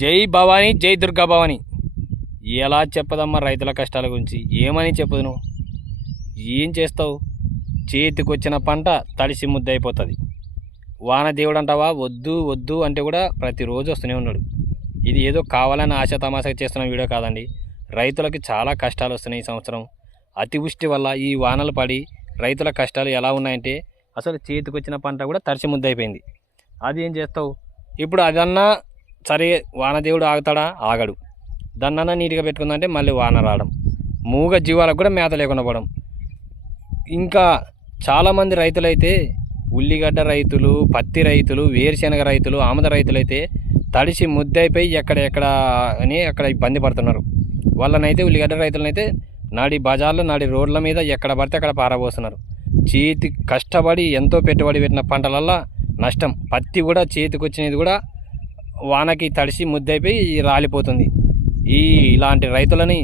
జై భవానీ, జై దుర్గా భవానీ. ఎలా చెప్పదమ్మా రైతుల కష్టాల గురించి? ఏమని చెప్పదు నువ్వు? ఏం చేస్తావు? చేతికొచ్చిన పంట తడిసి ముద్దయిపోతుంది. వాన దేవుడు అంటావా? వద్దు వద్దు అంటే కూడా ప్రతిరోజు వస్తూనే ఉన్నాడు. ఇది ఏదో కావాలని ఆశ తమాషా చేస్తున్న వీడియో కాదండి. రైతులకి చాలా కష్టాలు వస్తున్నాయి ఈ సంవత్సరం. అతివృష్టి వల్ల ఈ వానలు పడి రైతుల కష్టాలు ఎలా ఉన్నాయంటే అసలు చేతికొచ్చిన పంట కూడా తడిసి ముద్దయిపోయింది. అది ఏం చేస్తావు? ఇప్పుడు అదన్నా సరే, వానదేవుడు ఆగుతాడా? ఆగడు. దాన్నన్నా నీట్గా పెట్టుకుందంటే మళ్ళీ వాన రావడం, మూగ జీవాలకు కూడా మేత లేకుండా పోవడం. ఇంకా చాలామంది రైతులైతే ఉల్లిగడ్డ రైతులు, పత్తి రైతులు, వేరుశెనగ రైతులు, ఆముద రైతులైతే తడిసి ముద్దయిపోయి ఎక్కడ అని అక్కడ ఇబ్బంది పడుతున్నారు. వాళ్ళనైతే ఉల్లిగడ్డ రైతులనైతే నాడి బజార్లో నాడి రోడ్ల మీద ఎక్కడ పడితే అక్కడ పారబోస్తున్నారు. చేతి కష్టపడి ఎంతో పెట్టుబడి పెట్టిన పంటలల్లో నష్టం. పత్తి కూడా చేతికొచ్చినది కూడా వానకి తడిసి ముద్దయిపోయి రాలిపోతుంది. ఇలాంటి రైతులని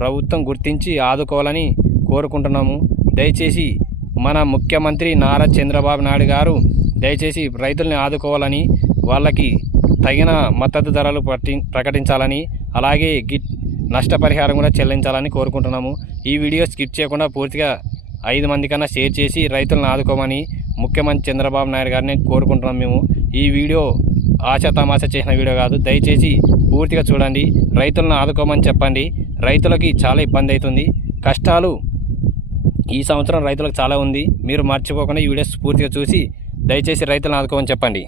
ప్రభుత్వం గుర్తించి ఆదుకోవాలని కోరుకుంటున్నాము. దయచేసి మన ముఖ్యమంత్రి నారా చంద్రబాబు నాయుడు గారు దయచేసి రైతుల్ని ఆదుకోవాలని, వాళ్ళకి తగిన మద్దతు ధరలు ప్రకటించాలని, అలాగే నష్టపరిహారం కూడా చెల్లించాలని కోరుకుంటున్నాము. ఈ వీడియో స్కిప్ చేయకుండా పూర్తిగా 5 మంది కన్నా షేర్ చేసి రైతులను ఆదుకోమని ముఖ్యమంత్రి చంద్రబాబు నాయుడు గారిని కోరుకుంటున్నాం మేము. ఈ వీడియో ఆశ తమాషా చేసిన వీడియో కాదు. దయచేసి పూర్తిగా చూడండి, రైతులను ఆదుకోమని చెప్పండి. రైతులకి చాలా ఇబ్బంది అవుతుంది. కష్టాలు ఈ సంవత్సరం రైతులకు చాలా ఉంది. మీరు మర్చిపోకుండా ఈ వీడియోస్ పూర్తిగా చూసి దయచేసి రైతులను ఆదుకోమని చెప్పండి.